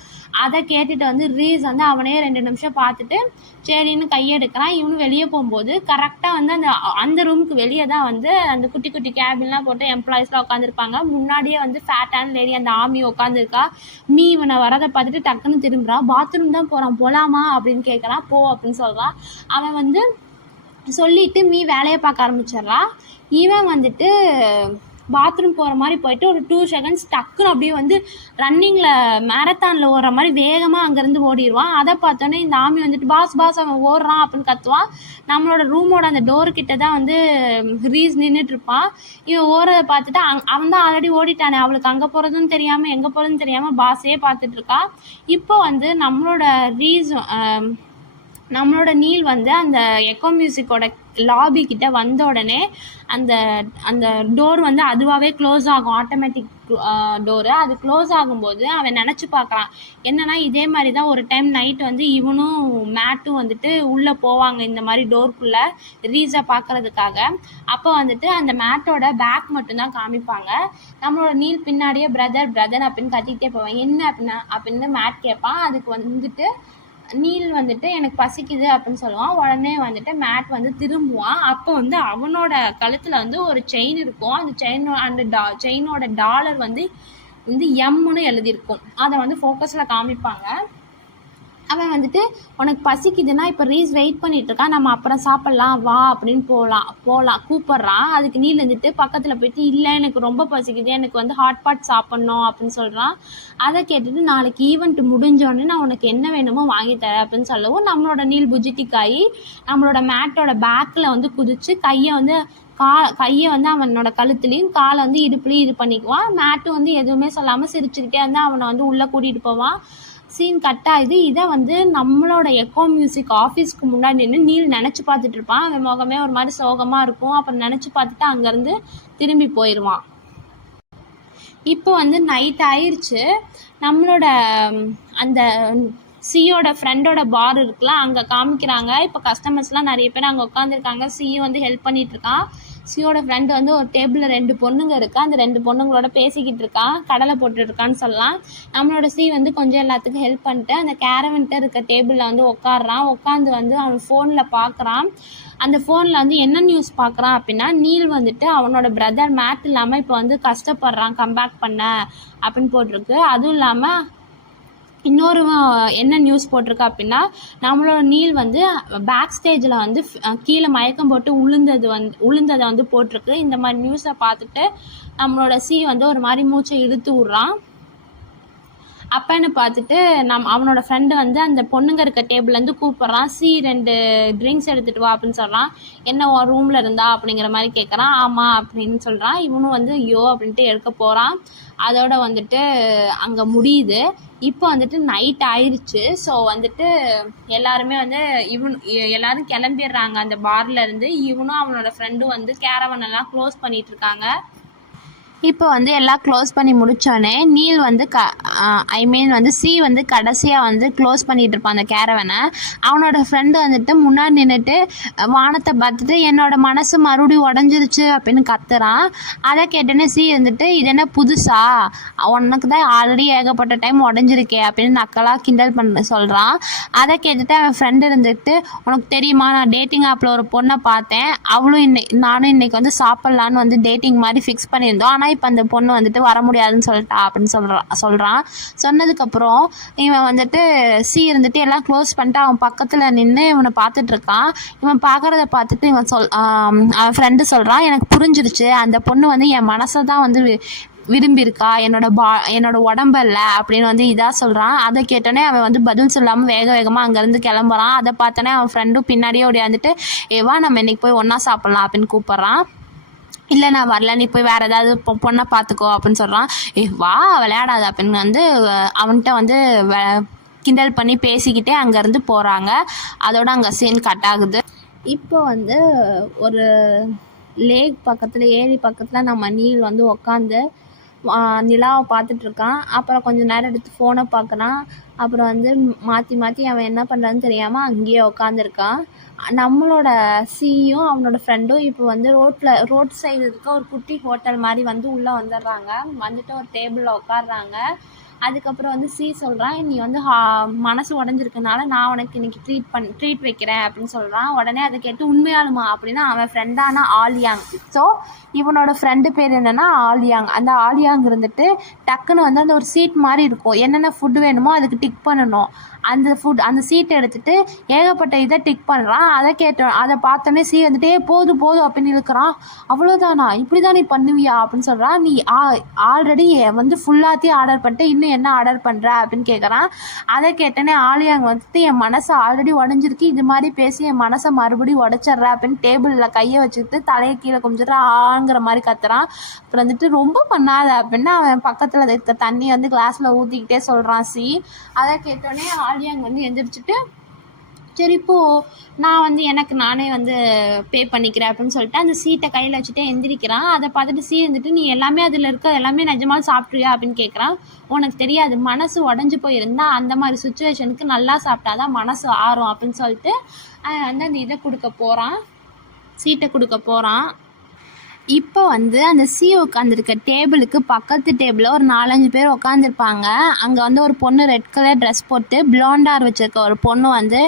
அதை கேட்டுட்டு வந்து ரீஸ் வந்து அவனே 2 நிமிஷம் பார்த்துட்டு சரின்னு கையெடுக்கிறான். இவனு வெளியே போகும்போது கரெக்டாக வந்து அந்த ரூமுக்கு வெளியே தான் வந்து அந்த குட்டி குட்டி கேபின்லாம் போட்டு எம்ப்ளாயிஸ்லாம் உட்காந்துருப்பாங்க. முன்னாடியே வந்து ஃபேட்டான லேடி அந்த ஆமி உட்காந்துருக்கா. மீ இவனை வரதை பார்த்துட்டு டக்குன்னு திரும்புகிறான். பாத்ரூம் தான் போகிறான், போகலாமா அப்படின்னு கேட்குறான். போ அப்படின்னு சொல்கிறான். அவன் வந்து சொல்லிவிட்டு மீ வேலையை பார்க்க ஆரம்பிச்சிட்றான். இவன் வந்துட்டு பாத்ரூம் போகிற மாதிரி போயிட்டு ஒரு 2 செகண்ட்ஸ் டக்குன்னு அப்படியே வந்து ரன்னிங்கில் மேரத்தானில் ஓடுற மாதிரி வேகமாக அங்கேருந்து ஓடிடுவான். அதை பார்த்தோன்னே இந்த ஆமி வந்துட்டு பாஸ் அவன் ஓடுறான் அப்படின்னு கத்துவான். நம்மளோட ரூமோட அந்த டோர்கிட்ட தான் வந்து ரீஸ் நின்றுட்டுருப்பான். இவன் ஓடுறதை பார்த்துட்டு அவன் தான் ஆல்ரெடி ஓடிட்டானே, அவளுக்கு அங்கே போகிறதுன்னு தெரியாமல் எங்கே போகிறதுன்னு தெரியாமல் பாஸே பார்த்துட்ருக்கா. இப்போ வந்து நம்மளோட நீல் வந்து அந்த எக்கோ மியூசிக்கோட லாபி கிட்ட வந்த உடனே அந்த டோர் வந்து அதுவாகவே க்ளோஸ் ஆகும். Automatic door. அது க்ளோஸ் ஆகும்போது அவன் நினச்சி பார்க்குறான், என்னன்னா இதே மாதிரி தான் ஒரு டைம் நைட் வந்து இவனும் மேட்டும் வந்துட்டு உள்ளே போவாங்க இந்த மாதிரி டோருக்குள்ளே ரீஸை பார்க்குறதுக்காக. அப்போ வந்துட்டு அந்த மேட்டோட பேக் மட்டும்தான் காமிப்பாங்க. நம்மளோட நீல் பின்னாடியே பிரதர் அப்படின்னு கத்திக்கிட்டே போவான். என்ன அப்படின்னு மேட் கேட்பான். அதுக்கு வந்துட்டு நீல் வந்துட்டு எனக்கு பசிக்குது அப்படின்னு சொல்லுவான். உடனே வந்துட்டு மேட் வந்து திரும்புவான். அப்போ வந்து அவனோட கழுத்தில் வந்து ஒரு செயின் இருக்கும். அந்த செயினோட டாலர் வந்து எம்னு எழுதியிருக்கும். அதை வந்து ஃபோக்கஸில் காமிப்பாங்க. அவன் வந்துட்டு உனக்கு பசிக்குதுன்னா இப்போ ரீஸ் வெயிட் பண்ணிகிட்ருக்கான், நம்ம அப்புறம் சாப்பிட்லாம் வா அப்படின்னு போகலாம் கூப்பிட்றான். அதுக்கு நீல் வந்துட்டு பக்கத்தில் போயிட்டு இல்லை எனக்கு ரொம்ப பசிக்குது, எனக்கு வந்து ஹாட் பாட் சாப்பிட்ணும் அப்படின்னு சொல்கிறான். அதை கேட்டுட்டு நாளைக்கு ஈவெண்ட் முடிஞ்சோடனே நான் உனக்கு என்ன வேணுமோ வாங்கி தரேன் அப்படின்னு சொல்லவும் நம்மளோட நீல் புஜிட்டிக்காயி நம்மளோட மேட்டோட பேக்கில் வந்து குதிச்சு கையை வந்து அவனோட கழுத்துலேயும் காலை வந்து இடுப்புலையும் இது பண்ணிக்குவான். மேட்டு வந்து எதுவுமே சொல்லாமல் சிரிச்சுக்கிட்டே வந்து அவனை வந்து உள்ளே கூட்டிகிட்டு போவான். சீன் கட் ஆகுது. இதை வந்து நம்மளோட எக்கோ மியூசிக் ஆஃபீஸ்க்கு முன்னாடி நின்று நீல் நினச்சி பார்த்துட்டு இருப்பான். அவன் முகமே ஒரு மாதிரி சோகமாக இருக்கும். அப்புறம் நினச்சி பார்த்துட்டு அங்கேருந்து திரும்பி போயிடுவான். இப்போ வந்து நைட் ஆயிடுச்சு. நம்மளோட அந்த சியோட ஃப்ரெண்டோட பார் இருக்குல்ல, அங்கே காமிக்கிறாங்க. இப்போ கஸ்டமர்ஸ்லாம் நிறைய பேர் அங்கே உட்காந்துருக்காங்க. சியோ வந்து ஹெல்ப் பண்ணிகிட்ருக்கான். சியோட ஃப்ரெண்டு வந்து ஒரு டேபிளில் 2 பொண்ணுங்க இருக்கா. அந்த 2 பொண்ணுங்களோட பேசிக்கிட்டு இருக்கான், கடலை போட்டுருக்கான்னு சொல்லலாம். நம்மளோட சி வந்து கொஞ்சம் எல்லாத்துக்கும் ஹெல்ப் பண்ணிட்டு அந்த கேரவன்ட்ட இருக்க டேபிளில் வந்து உட்காந்து வந்து அவன் ஃபோனில் பார்க்குறான். அந்த ஃபோனில் வந்து என்ன நியூஸ் பார்க்குறான் அப்படின்னா, நீல் வந்துட்டு அவனோட பிரதர் மேட் இல்லாமல் இப்போ வந்து கஷ்டப்படுறான் கம்பேக் பண்ண அப்படின்னு போட்டிருக்கு. அதுவும் இல்லாமல் இன்னொரு என்ன நியூஸ் போட்டிருக்கா அப்படின்னா, நம்மளோட நீல் வந்து பேக் ஸ்டேஜில் வந்து கீழே மயக்கம் போட்டு உளுந்ததை வந்து போட்டிருக்கு. இந்த மாதிரி நியூஸை பார்த்துட்டு நம்மளோட சி வந்து ஒரு மாதிரி மூச்சை இழுத்து விட்றான். அப்பன்னு பார்த்துட்டு அவனோட ஃப்ரெண்டு வந்து அந்த பொண்ணுங்க இருக்க டேபிள்லேருந்து கூப்பிட்றான். சி 2 ட்ரிங்க்ஸ் எடுத்துகிட்டு வா அப்படின்னு சொல்கிறான். என்ன உன் ரூமில் இருந்தா அப்படிங்கிற மாதிரி கேட்குறான். ஆமாம் அப்படின்னு சொல்கிறான். இவனும் வந்து ஐயோ அப்படின்ட்டு எடுக்க போகிறான். அதோட வந்துட்டு அங்கே முடியுது. இப்போ வந்துட்டு நைட் ஆயிடுச்சு. ஸோ வந்துட்டு எல்லாருமே வந்து எல்லாரும் கிளம்பிடுறாங்க அந்த பார்லேருந்து. இவனும் அவனோட ஃப்ரெண்டும் வந்து கேரவனெல்லாம் க்ளோஸ் பண்ணிகிட்ருக்காங்க. இப்போ வந்து எல்லாம் க்ளோஸ் பண்ணி முடித்தோடனே நீல் வந்து வந்து சி வந்து கடைசியாக வந்து க்ளோஸ் பண்ணிகிட்டு இருப்பான் அந்த கேரவனை. அவனோட ஃப்ரெண்டு வந்துட்டு முன்னாடி நின்றுட்டு வானத்தை பார்த்துட்டு என்னோட மனசு மறுபடியும் உடஞ்சிருச்சு அப்படின்னு கத்துறான். அதை கேட்டோன்னே சி வந்துட்டு இது என்ன புதுசா, உனக்கு தான் ஆல்ரெடி ஏகப்பட்ட டைம் உடஞ்சிருக்கே அப்படின்னு நக்கலாக கிண்டல் பண்ண சொல்கிறான். அதை கேட்டுட்டு அவன் ஃப்ரெண்டு இருந்துட்டு உனக்கு தெரியுமா, நான் டேட்டிங் ஆப்பில் ஒரு பொண்ணை பார்த்தேன், அவளும் நானும் இன்னைக்கு வந்து சாப்பிட்லான்னு வந்து டேட்டிங் மாதிரி ஃபிக்ஸ் பண்ணியிருந்தோம், ஆனால் இப்போ அந்த பொண்ணு வந்துட்டு வர முடியாதுன்னு சொல்லிட்டா அப்படின்னு சொல்கிறான். சொன்னதுக்கப்புறம் இவன் வந்துட்டு சி இருந்துட்டு எல்லாம் க்ளோஸ் பண்ணிட்டு அவன் பக்கத்தில் நின்று இவனை பார்த்துட்ருக்கான். இவன் பார்க்குறத பார்த்துட்டு அவன் ஃப்ரெண்டு சொல்கிறான், எனக்கு புரிஞ்சிருச்சு, அந்த பொண்ணு வந்து என் மனசை தான் வந்து விரும்பியிருக்கா, என்னோட உடம்பல்ல அப்படின்னு வந்து இதாக சொல்கிறான். அதை கேட்டோன்னே அவன் வந்து பதில் சொல்லாமல் வேகமாக அங்கேருந்து கிளம்புறான். அதை பார்த்தோன்னே அவன் ஃப்ரெண்டும் பின்னாடியே ஓடியாந்துட்டு ஏவா நம்ம இன்னைக்கு போய் ஒன்றா சாப்பிட்லாம் அப்படின்னு கூப்பிட்றான். இல்லை நான் வரல, நீ போய் வேறு ஏதாவது பொண்ணை பார்த்துக்கோ அப்படின்னு சொல்கிறான். வா விளையாடாத அப்படின்னு வந்து அவன்கிட்ட வந்து கிண்டல் பண்ணி பேசிக்கிட்டே அங்கேருந்து போகிறாங்க. அதோட அங்கே சீன் கட் ஆகுது. இப்போ வந்து ஒரு லேக் பக்கத்தில் ஏரி பக்கத்தில் நம்ம நீல் வந்து உட்காந்து நிலாவை பார்த்துட்ருக்கான். அப்புறம் கொஞ்சம் நேரம் எடுத்து ஃபோனை பார்க்குறான். அப்புறம் வந்து மாற்றி அவன் என்ன பண்ணுறான்னு தெரியாமல் அங்கேயே உட்காந்துருக்கான். நம்மளோட சியும் அவனோட ஃப்ரெண்டும் இப்போ வந்து ரோட் சைடு இருக்க ஒரு குட்டி ஹோட்டல் மாதிரி வந்து உள்ளே வந்துடுறாங்க. வந்துட்டு ஒரு டேபிளில் உட்காடுறாங்க. அதுக்கப்புறம் வந்து சி சொல்கிறான், நீ வந்து மனசு உடஞ்சிருக்கனால நான் உனக்கு இன்னைக்கு ட்ரீட் வைக்கிறேன் அப்படின்னு சொல்கிறான். உடனே அதை கேட்டு உண்மையாலுமா அப்படின்னா அவன் ஃப்ரெண்டான ஆலியாங். ஸோ இவனோட ஃப்ரெண்டு பேர் என்னென்னா ஆலியாங். அந்த ஆலியாங் இருந்துட்டு டக்குன்னு வந்து அந்த ஒரு சீட் மாதிரி இருக்கும், என்னென்ன ஃபுட்டு வேணுமோ அதுக்கு டிக் பண்ணணும். அந்த சீட்டை எடுத்துகிட்டு ஏகப்பட்ட இதை டிக் பண்ணுறான். அதை பார்த்தோன்னே சி வந்துட்டே போதும் அப்படின்னு இழுக்கிறான். அவ்வளோதானா, இப்படி தான் நீ பண்ணுவியா அப்படின்னு சொல்கிறான். நீ ஆல்ரெடி வந்து ஃபுல்லாத்தையும் ஆர்டர் பண்ணிட்டு இன்னும் என்ன ஆர்டர் பண்ணுற அப்படின்னு கேட்குறான். அதை கேட்டோன்னே ஆலியாங்க வந்துட்டு என் மனசை ஆல்ரெடி உடஞ்சிருக்கு, இது மாதிரி பேசி என் மனசை மறுபடியும் உடச்சிட்ற அப்படின்னு டேபிளில் கையை வச்சுக்கிட்டு தலையை கீழே குமிச்சிட்டு ஆங்கிற மாதிரி கத்துறான். அப்புறம் வந்துட்டு ரொம்ப பண்ணாத அப்படின்னு அவன் பக்கத்தில் இருக்க தண்ணி வந்து கிளாஸில் ஊற்றிக்கிட்டே சொல்கிறான் சி. அதை கேட்டோடனே ஆலியாங்க வந்து எந்திரிச்சிட்டு சரி இப்போ நான் வந்து எனக்கு நானே வந்து பே பண்ணிக்கிறேன் அப்படின்னு சொல்லிட்டு அந்த சீட்டை கையில் வச்சுட்டு எந்திரிக்கிறான். அதை பார்த்துட்டு சி இருந்துட்டு நீ எல்லாமே அதில் இருக்க எல்லாமே நிஜமாக சாப்பிட்றியா அப்படின்னு கேட்குறான். உனக்கு தெரியாது, மனசு உடஞ்சி போயிருந்தா அந்த மாதிரி சுச்சுவேஷனுக்கு நல்லா சாப்பிட்டாதான் மனசு ஆறும் அப்படின்னு சொல்லிட்டு வந்து அந்த இதை கொடுக்க போகிறான், சீட்டை கொடுக்க போகிறான். இப்போ வந்து அந்த சி உட்காந்துருக்க டேபிளுக்கு பக்கத்து டேபிளில் ஒரு 4-5 பேர் உட்காந்துருப்பாங்க. அங்கே வந்து ஒரு பொண்ணு ரெட் கலர் ட்ரெஸ் போட்டு பிளாண்ட் ஹேர் வச்சுருக்க ஒரு பொண்ணு வந்து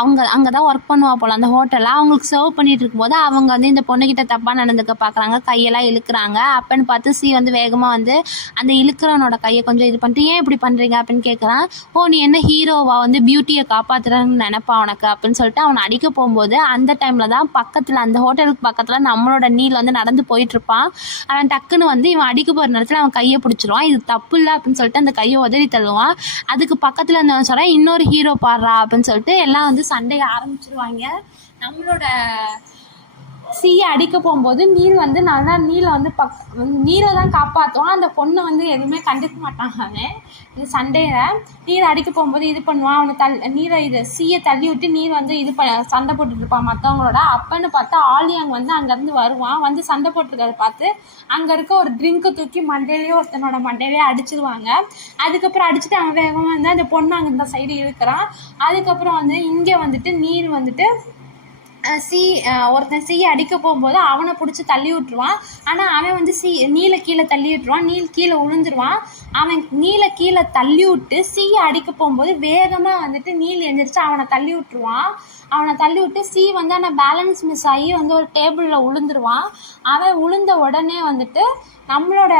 அங்கே தான் ஒர்க் பண்ணுவா போல் அந்த ஹோட்டலில். அவங்களுக்கு சர்வ் பண்ணிட்டு இருக்கும்போது அவங்க வந்து இந்த பொண்ணுக்கிட்ட தப்பாக நடந்துக்க பார்க்குறாங்க, கையெல்லாம் இழுக்கிறாங்க. அப்பன்னு பார்த்து சி வந்து வேகமாக வந்து அந்த இழுக்கிறவனோட கையை கொஞ்சம் இது பண்ணிட்டு, ஏன் இப்படி பண்ணுறீங்க அப்படின்னு கேட்குறான். ஓ நீ என்ன ஹீரோவா, வந்து பியூட்டியை காப்பாற்றுறன்னு நினைப்பா உனக்கு அப்படின்னு சொல்லிட்டு அவனை அடிக்க போகும்போது அந்த டைமில் தான் பக்கத்தில் அந்த ஹோட்டலுக்கு பக்கத்தில் நம்மளோட நீல் வந்து நடந்து போயிட்டுருப்பான். அவன் டக்குன்னு வந்து இவன் அடிக்க போகிற நேரத்தில் அவன் கையை பிடிச்சிருவான். இது தப்பு இல்லை அப்படின்னு சொல்லிட்டு அந்த கையை உதறி தள்ளுவான். அதுக்கு பக்கத்தில் இருந்தவன் சொல்கிறான், இன்னொரு ஹீரோ பாடுறா அப்படின்னு சொல்லிட்டு எல்லாம் வந்து சண்டையை ஆரம்பிச்சிருவாங்க. நம்மளோட சீயை அடிக்க போகும்போது நீல் வந்து நல்லா நீலை வந்து நீரை தான் காப்பாற்றுவான். அந்த பொண்ணை வந்து எதுவுமே கண்டுக்க மாட்டான். அவன் இது சண்டையில் நீரை அடிக்க போகும்போது இது பண்ணுவான். அவனை நீரை இது சீயை தள்ளி விட்டு நீர் வந்து இது சண்டை போட்டுட்ருப்பான் மற்றவங்களோட. அப்பன்னு பார்த்தா ஆலியாங் வந்து அங்கேருந்து வருவான். வந்து சண்டை போட்டிருக்கிறத பார்த்து அங்கே இருக்க ஒரு ட்ரிங்க்கை தூக்கி மண்டையிலேயே ஒருத்தனோட மண்டையிலேயே அடிச்சிருவாங்க. அதுக்கப்புறம் அடிச்சுட்டு அவன் வேகமாக வந்து அந்த பொண்ணு அங்கே இந்த சைடு இழுக்கிறான். அதுக்கப்புறம் வந்து இங்கே வந்துட்டு நீர் வந்துட்டு ஒருத்தன் சீயை அடிக்க போகும்போது அவனை பிடிச்சி தள்ளி விட்டுருவான். ஆனால் அவன் வந்து நீலை கீழே தள்ளி விட்டுருவான். நீல் கீழே விழுந்துருவான். அவன் நீலை கீழே தள்ளி விட்டு சீயை அடிக்க போகும்போது வேகமாக வந்துட்டு நீல் எந்திரிச்சு அவனை தள்ளி விட்டுருவான். அவனை தள்ளி விட்டு சி வந்து ஆனால் பேலன்ஸ் மிஸ் ஆகி வந்து ஒரு டேபிளில் விழுந்துருவான். அவன் விழுந்த உடனே வந்துட்டு நம்மளோட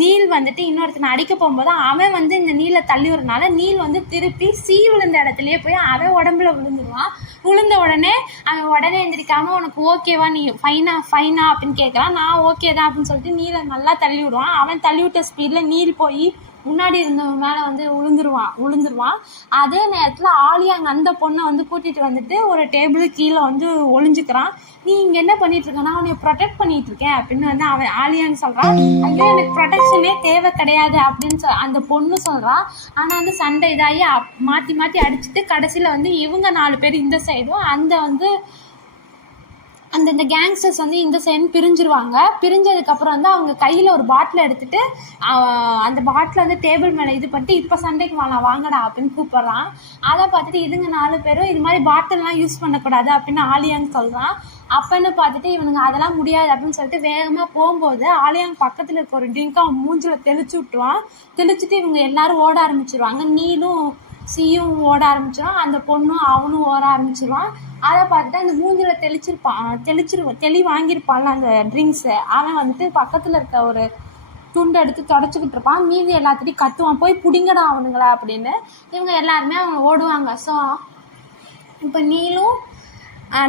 நீல் வந்துட்டு இன்னொருத்தனை அடிக்க போகும்போது அவன் வந்து இந்த நீலை தள்ளி விடுறதுனால நீல் வந்து திருப்பி சி விழுந்த இடத்துலையே போய் அவன் உடம்புல விழுந்துருவான். விழுந்த உடனே அவன் உடனே எந்திரிக்காமல் உனக்கு ஓகேவா, நீ ஃபைனா அப்படின்னு கேட்குறான். நான் ஓகே தான் அப்படின்னு சொல்லிட்டு நீலை நல்லா தள்ளி விடுவான். அவன் தள்ளி விட்ட ஸ்பீடில் நீல் போய் முன்னாடி இருந்தவன் மேலே வந்து விழுந்துருவான். அதே நேரத்தில் ஆலியாங் அந்த பொண்ணை வந்து கூட்டிகிட்டு வந்துட்டு ஒரு டேபிள் கீழே வந்து ஒளிஞ்சுக்கிறான். நீ இங்கே என்ன பண்ணிகிட்ருக்க, நான் அவனை ப்ரொடெக்ட் பண்ணிகிட்ருக்கேன் அப்படின்னு வந்து அவன் ஆலியாங் சொல்கிறான். ஐயோ எனக்கு ப்ரொடெக்ஷனே தேவை கிடையாது அப்படின்னு அந்த பொண்ணு சொல்கிறான். ஆனால் வந்து சண்டை இதாகி மாற்றி மாற்றி அடிச்சுட்டு கடைசியில் வந்து இவங்க 4 பேர் இந்த சைடும் அந்த கேங்ஸ்டர்ஸ் வந்து இந்த சைடு பிரிஞ்சிருவாங்க. பிரிஞ்சதுக்கப்புறம் வந்து அவங்க கையில் ஒரு பாட்டில் எடுத்துகிட்டு அந்த பாட்டில் வந்து டேபிள் மேலே இது பண்ணிட்டு இப்போ சண்டைக்கு வாங்கடா அப்படின்னு கூப்பிட்றான். அதை பார்த்துட்டு இதுங்க 4 பேரும் இது மாதிரி பாட்டில்லாம் யூஸ் பண்ணக்கூடாது அப்படின்னு ஆலியாங் சொல்கிறான். அப்பன்னு பார்த்துட்டு இவனுங்க அதெல்லாம் முடியாது அப்படின்னு சொல்லிட்டு வேகமாக போகும்போது ஆலியாங் பக்கத்தில் இருக்க ஒரு ட்ரிங்க் அவன் மூஞ்சில் தெளிச்சு விட்டுருவான். தெளிச்சுட்டு இவங்க எல்லாரும் ஓட ஆரம்பிச்சிருவாங்க. நீலும் சியும் ஓட ஆரம்பிச்சிடும். அந்த பொண்ணும் அவனும் ஓட ஆரம்பிச்சிருவான். அதை பார்த்துட்டு அந்த மூஞ்சில் தெளி வாங்கியிருப்பான்ல அந்த ட்ரிங்க்ஸு, அவன் வந்துட்டு பக்கத்தில் இருக்க ஒரு துண்டை எடுத்து தொடச்சிக்கிட்டு இருப்பான். மீதி எல்லாத்துட்டையும் கத்துவான், போய் பிடிங்கடா அவனுங்களா அப்படின்னு. இவங்க எல்லாருமே அவங்க ஓடுவாங்க. ஸோ இப்போ நீலும்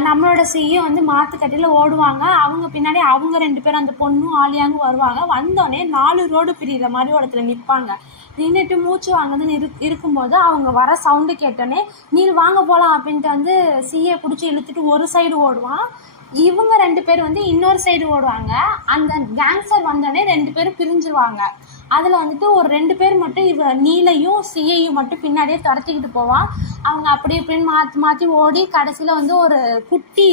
நம்மளோட சியும் வந்து மாற்றுக்கட்டியில் ஓடுவாங்க. அவங்க பின்னாடி அவங்க 2 பேரும் அந்த பொண்ணும் ஆலியாங்கும் வருவாங்க. வந்தோடனே 4 ரோடு பிரிகிற மாதிரி ஒரு இடத்துல நிற்பாங்க. நின்றுட்டு மூச்சு வாங்குதுன்னு இருக்கும்போது அவங்க வர சவுண்டு கேட்டோன்னே நீல் வாங்க போகலாம் அப்படின்ட்டு வந்து சியை பிடிச்சி இழுத்துட்டு ஒரு சைடு ஓடுவான். இவங்க 2 பேர் வந்து இன்னொரு சைடு ஓடுவாங்க. அந்த கேங்ஸ்டர் வந்தோடனே 2 பேரும் பிரிஞ்சுருவாங்க. அதில் வந்துட்டு ஒரு 2 பேர் மட்டும் நீலையும் சியையும் மட்டும் பின்னாடியே துரத்திக்கிட்டு போவான். அவங்க அப்படி இப்படின்னு மாற்றி மாற்றி ஓடி கடைசியில் வந்து ஒரு குட்டி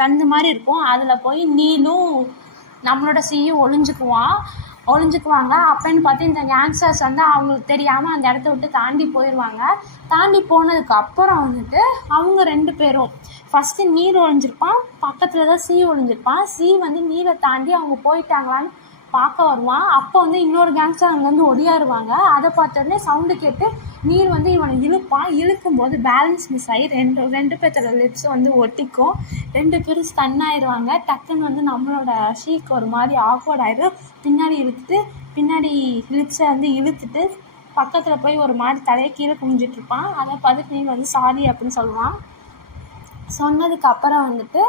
சந்து மாதிரி இருக்கும். அதில் போய் நீலும் நம்மளோட சியும் ஒளிஞ்சுக்குவாங்க. அப்போன்னு பார்த்து இந்த கேங்ஸ்டர்ஸ் வந்து அவங்களுக்கு தெரியாமல் அந்த இடத்த விட்டு தாண்டி போயிடுவாங்க. தாண்டி போனதுக்கு அப்புறம் வந்துட்டு அவங்க 2 பேரும் ஃபஸ்ட்டு நீர் ஒளிஞ்சிருப்பான், பக்கத்தில் தான் சி ஒளிஞ்சிருப்பான். சி வந்து நீரை தாண்டி அவங்க போயிட்டாங்களான்னு பார்க்க வருவான். அப்போ வந்து இன்னொரு கேங்ஸ்டர் அங்கேருந்து ஒடியாருவாங்க. அதை பார்த்தோடனே சவுண்டு கேட்டு நீர் வந்து இவனை இழுக்கும்போது பேலன்ஸ் மிஸ் ஆகி ரெண்டு பேர்த்தோட லிப்ஸ் வந்து ஒட்டிக்கும். 2 பேரும் ஸ்டன் ஆயிடுவாங்க. டக்குன்னு வந்து நம்மளோட ஷீக்கு ஒரு மாதிரி ஆக்வர்ட் ஆயிடும். பின்னாடி லிப்ஸை வந்து இழுத்துட்டு பக்கத்தில் போய் ஒரு மாதிரி தலையை கீழே குமிஞ்சிட்ருப்பான். அதை பார்த்துட்டு நீர் வந்து சாரி அப்படின்னு சொல்லுவான். சொன்னதுக்கப்புறம் வந்துட்டு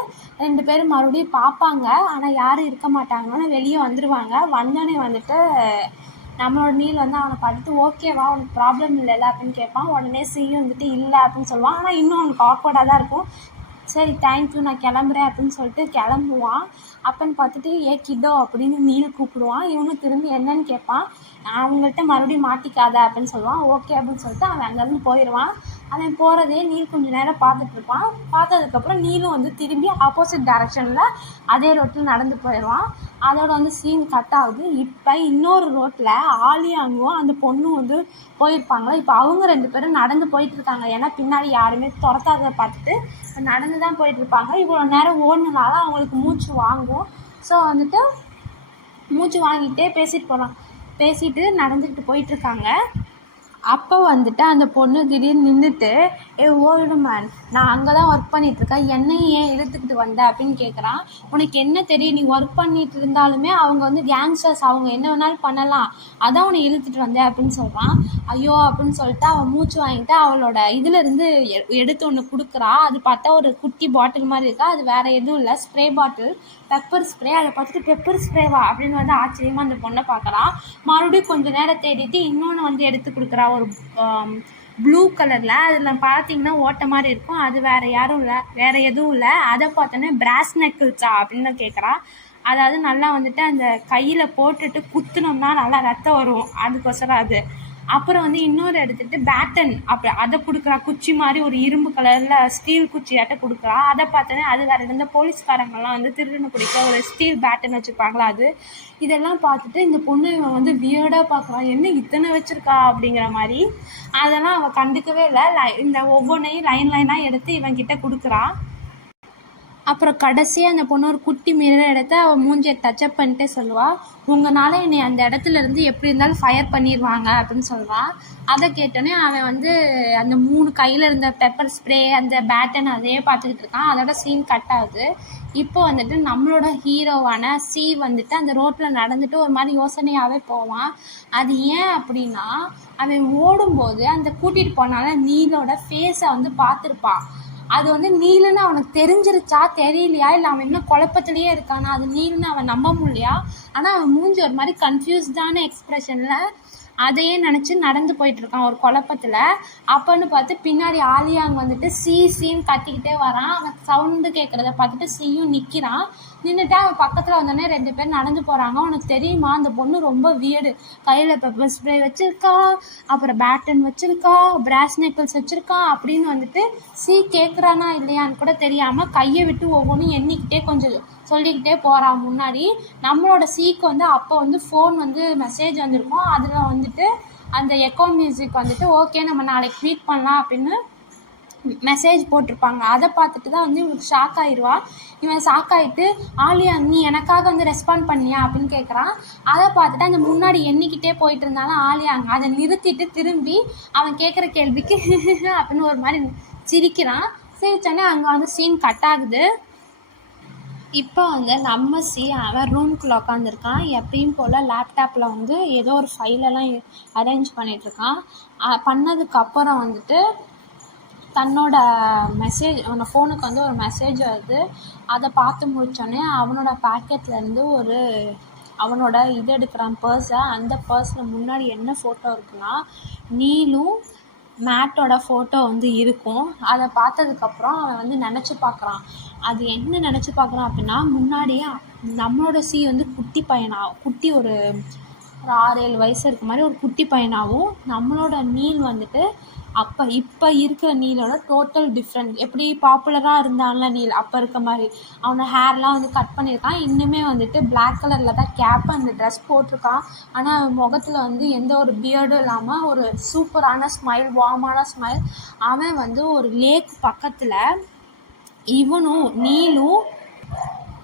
2 பேரும் மறுபடியும் பார்ப்பாங்க. ஆனால் யாரும் இருக்க மாட்டாங்கன்னு வெளியே வந்துடுவாங்க. வந்தோடனே வந்துட்டு நம்மளோட நீல் வந்து அவனை பார்த்துட்டு ஓகேவா அவனுக்கு ப்ராப்ளம் இல்லைல்ல அப்படின்னு கேட்பான். உடனே சியும் வந்துட்டு இல்லை அப்படின்னு சொல்லுவான். ஆனால் இன்னும் அவனுக்கு ஆக்வர்டாக தான் இருக்கும். சரி தேங்க்யூ நான் கிளம்புறேன் அப்படின்னு சொல்லிட்டு கிளம்புவான். அப்பன்னு பார்த்துட்டு கிட்டோ அப்படின்னு நீல் கூப்பிடுவான். இவனும் திரும்பி என்னன்னு கேட்பான். அவங்கள்ட்ட மறுபடியும் மாட்டிக்காத அப்படின்னு சொல்லுவான். ஓகே அப்படின்னு சொல்லிட்டு அவன் அங்கேருந்து போயிடுவான். அவன் போகிறதே நீல் கொஞ்சம் நேரம் பார்த்துட்ருப்பான். பார்த்ததுக்கப்புறம் நீலும் வந்து திரும்பி ஆப்போசிட் டைரக்ஷனில் அதே ரோட்டில் நடந்து போயிடுவான். அதோட வந்து சீன் கட் ஆகுது. இப்போ இன்னொரு ரோட்டில் ஆலியாங்கும் அந்த பொண்ணும் வந்து போயிருப்பாங்களா. இப்போ அவங்க 2 பேரும் நடந்து போயிட்டுருக்காங்க. ஏன்னா பின்னாடி யாருமே துரத்தாத பார்த்துட்டு நடந்து தான் போயிட்டுருப்பாங்க. இவ்வளோ நேரம் ஓடினால அவங்களுக்கு மூச்சு வாங்கும். ஸோ வந்துட்டு மூச்சு வாங்கிட்டே பேசிட்டு போகிறான். பேசிட்டு நடந்துக்கிட்டு போயிட்டுருக்காங்க. அப்போ வந்துட்டு அந்த பொண்ணு திடீர்னு நின்றுட்டு, ஓல்டு மேன், நான் அங்கே தான் ஒர்க் பண்ணிகிட்ருக்கேன், என்னையும் ஏன் இழுத்துக்கிட்டு வந்த அப்படின்னு கேட்குறான். உனக்கு என்ன தெரியும், நீ ஒர்க் பண்ணிட்டு இருந்தாலுமே அவங்க வந்து கேங்ஸ்டர்ஸ், அவங்க என்ன வேணாலும் பண்ணலாம், அதான் உன்னை இழுத்துட்டு வந்தேன் அப்படின்னு சொல்கிறான். ஐயோ அப்படின்னு சொல்லிட்டு அவன் மூச்சு வாங்கிட்டு அவளோட இதுலேருந்து எடுத்து ஒன்று கொடுக்குறா. அது பார்த்தா ஒரு குட்டி பாட்டில் மாதிரி இருக்கா. அது வேறு எதுவும் இல்லை, ஸ்ப்ரே பாட்டில், பெப்பர் ஸ்ப்ரே. அதை பார்த்துட்டு பெப்பர் ஸ்ப்ரேவா அப்படின்னு வந்து ஆச்சரியமாக அந்த பொண்ணை பார்க்குறான். மறுபடியும் கொஞ்சம் நேரம் தேடிட்டு இன்னொன்று வந்து எடுத்து கொடுக்குறா, ஒரு ப்ளூ கலரில். அதில் பார்த்தீங்கன்னா ஓட்ட மாதிரி இருக்கும். அது வேறு யாரும் இல்லை, வேறு எதுவும் இல்லை. அதை பார்த்தோன்னே பிராஸ் நெக்கிள்ஸா அப்படின்னு கேட்குறா. அதாவது நல்லா வந்துட்டு அந்த கையில் போட்டுட்டு குத்துனோம்னா நல்லா ரத்தம் வரும், அதுக்கோசரம் அது. அப்புறம் வந்து இன்னொரு எடுத்துகிட்டு பேட்டன் அப்படி அதை கொடுக்குறா. குச்சி மாதிரி ஒரு இரும்பு கலரில் ஸ்டீல் குச்சியாட்ட கொடுக்குறா. அதை பார்த்தோன்னே அது வேறு இருந்த போலீஸ்காரங்கள்லாம் வந்து திருடனை பிடிக்க ஒரு ஸ்டீல் பேட்டன் வச்சுருப்பாங்களா அது. இதெல்லாம் பார்த்துட்டு இந்த பொண்ணு இவன் வந்து வியர்டாக பார்க்குறான், என்ன இத்தனை வச்சுருக்கா அப்படிங்கிற மாதிரி. அதெல்லாம் அவள் கண்டுக்கவே இல்லை. இந்த ஒவ்வொன்றையும் லைனாக எடுத்து இவன்கிட்ட கொடுக்குறா. அப்புறம் கடைசியாக அந்த பொண்ணு ஒரு குட்டி மிரர் எடுத்து அவள் மூஞ்சியை டச்சப் பண்ணிட்டே சொல்லுவாள், உங்களால் என்னை அந்த இடத்துல இருந்து எப்படி இருந்தாலும் ஃபயர் பண்ணிடுவாங்க அப்படின்னு சொல்லுவாள். அதை கேட்டோன்னே அவன் வந்து அந்த 3 கையில் இருந்த பெப்பர் ஸ்ப்ரே, அந்த பேட்டன் அதையே பார்த்துக்கிட்டு இருக்கான். அதோட சீன் கட் ஆகுது. இப்போ வந்துட்டு நம்மளோட ஹீரோவான சி வந்துட்டு அந்த ரோட்டில் நடந்துட்டு ஒரு மாதிரி யோசனையாகவே போவான். அது ஏன் அப்படின்னா, அவன் ஓடும்போது அந்த கூட்டிகிட்டு போனால நீலோட ஃபேஸை வந்து பார்த்துருப்பான். அது வந்து நீலுன்னு அவனுக்கு தெரிஞ்சிருச்சா தெரியலையா, இல்லை அவன் இன்னும் குழப்பத்திலேயே இருக்கானா, அது நீலுன்னு அவன் நம்ப முடியலையா. ஆனால் அவன் மூஞ்சி ஒரு மாதிரி கன்ஃபியூஸ்டான எக்ஸ்ப்ரெஷனில் அதையே நினச்சி நடந்து போயிட்டுருக்கான் ஒரு குழப்பத்தில். அப்போன்னு பார்த்து பின்னாடி ஆலியாங் வந்துட்டு சீன்னு கத்திக்கிட்டே வரான். அவன் சவுண்டு கேட்குறத பார்த்துட்டு சீயும் நிற்கிறான். நின்றுட்டு அவன் பக்கத்தில் வந்தோடனே 2 பேர் நடந்து போகிறாங்க. உனக்கு தெரியுமா, அந்த பொண்ணு ரொம்ப வியர்டு, கையில் பெப்பர் ஸ்ப்ரே வச்சுருக்கா, அப்புறம் பேட்டன் வச்சுருக்கா, பிராஸ் நெக்கிள்ஸ் வச்சுருக்கா அப்படின்னு வந்துட்டு சி கேட்குறானா இல்லையான்னு கூட தெரியாமல் கையை விட்டு ஒவ்வொன்றும் எண்ணிக்கிட்டே கொஞ்சம் சொல்லிக்கிட்டே போகிறான் முன்னாடி. நம்மளோட சீக்கு வந்து அப்போ வந்து ஃபோன் வந்து மெசேஜ் வந்திருக்கும். அதில் வந்துட்டு அந்த எக்கோ மியூசிக் வந்துட்டு ஓகே நம்ம நாளைக்கு மீட் பண்ணலாம் அப்படின்னு மெசேஜ் போட்டிருப்பாங்க. அதை பார்த்துட்டு தான் வந்து இவனுக்கு ஷாக் ஆயிடுவா. இவன் ஷாக் ஆகிட்டு, ஆலியா நீ எனக்காக வந்து ரெஸ்பாண்ட் பண்ணியா அப்படின்னு கேட்குறான். அதை பார்த்துட்டு அந்த முன்னாடி எண்ணிக்கிட்டே போயிட்டு இருந்தாலும் ஆலியாங்க அதை நிறுத்திட்டு திரும்பி அவன் கேட்குற கேள்விக்கு அப்படின்னு ஒரு மாதிரி சிரிக்கிறான். சிரிச்சோன்னே அங்கே வந்து சீன் கட் ஆகுது. இப்போ வந்து நம்ம அவன் ரூம்குள்ளே உட்காந்துருக்கான். எப்பயும் போல் லேப்டாப்பில் வந்து ஏதோ ஒரு ஃபைலெல்லாம் அரேஞ்ச் பண்ணிகிட்ருக்கான். பண்ணதுக்கப்புறம் வந்துட்டு தன்னோட அவனோட ஃபோனுக்கு வந்து ஒரு மெசேஜ் வருது. அதை பார்த்து முடித்தோடனே அவனோட பாக்கெட்லேருந்து அவனோட இது எடுக்கிறான், பர்ஸை. அந்த பர்ஸில் முன்னாடி என்ன ஃபோட்டோ இருக்குன்னா நீலும் மேட்டோட ஃபோட்டோ வந்து இருக்கும். அதை பார்த்ததுக்கப்புறம் அவன் வந்து நினச்சி பார்க்குறான். அது என்ன நினச்சி பார்க்குறான் அப்படின்னா, முன்னாடியே நம்மளோட வந்து குட்டி ஒரு 6-7 வயசு இருக்க மாதிரி ஒரு குட்டி பையனாகவும், நம்மளோட நீல் வந்துட்டு இப்போ இருக்கிற நீலோட டோட்டல் டிஃப்ரெண்ட். எப்படி பாப்புலராக இருந்தான்ல நீல் அப்போ இருக்க மாதிரி, அவனோட ஹேர்லாம் வந்து கட் பண்ணியிருக்கான். இன்னுமே வந்துட்டு பிளாக் கலரில் தான் கேப் அந்த ட்ரெஸ் போட்டிருக்கான். ஆனால் அவன் முகத்தில் வந்து எந்த ஒரு பியர்டும் இல்லாமல் ஒரு சூப்பரான ஸ்மைல், வார்மான ஸ்மைல். அவன் வந்து ஒரு லேக் பக்கத்தில் இவனும் நீலும்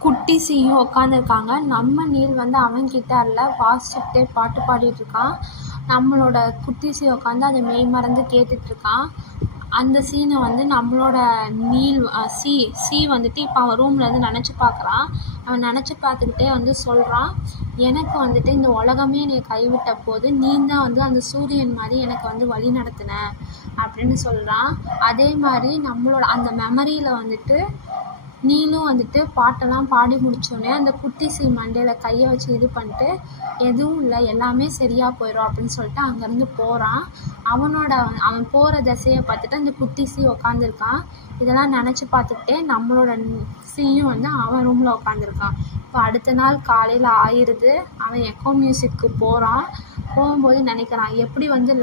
குட்டி சீயும் உட்காந்துருக்காங்க. நம்ம நீல் வந்து அவன்கிட்ட இல்லை, வாசிச்சுக்கிட்டே பாட்டு பாடிட்டுருக்கான். நம்மளோட குட்டி சி உட்காந்து அதை மெய் மறந்து கேட்டுட்ருக்கான். அந்த சீனை வந்து நம்மளோட நீல் சி வந்துட்டு இப்போ அவன் ரூம்லேருந்து நினச்சி பார்க்குறான். அவன் நினச்சி பார்த்துக்கிட்டே வந்து சொல்கிறான், எனக்கு வந்துட்டு இந்த உலகமே என்னை கைவிட்ட போது நீ தான் வந்து அந்த சூரியன் மாதிரி எனக்கு வந்து வழி நடத்தின அப்படின்னு சொல்கிறான். அதே மாதிரி நம்மளோட அந்த மெமரியில் வந்துட்டு நீலும் வந்துட்டு பாட்டெல்லாம் பாடி முடித்தோடனே அந்த குட்டி சி மண்டையில் கையை வச்சு இது பண்ணிட்டு, எதுவும் இல்லை எல்லாமே சரியாக போயிடும் அப்படின்னு சொல்லிட்டு அங்கேருந்து போகிறான். அவன் போகிற திசையை பார்த்துட்டு அந்த குட்டி சி உட்காந்துருக்கான். இதெல்லாம் நினச்சி பார்த்துக்கிட்டே நம்மளோட சியும் வந்து அவன் ரூமில் உட்காந்துருக்கான். இப்போ அடுத்த நாள் காலையில் ஆயிடுது. அவன் எக்கோ மியூசிக்கு போகிறான். போகும்போது நினைக்கிறான், எப்படி வந்து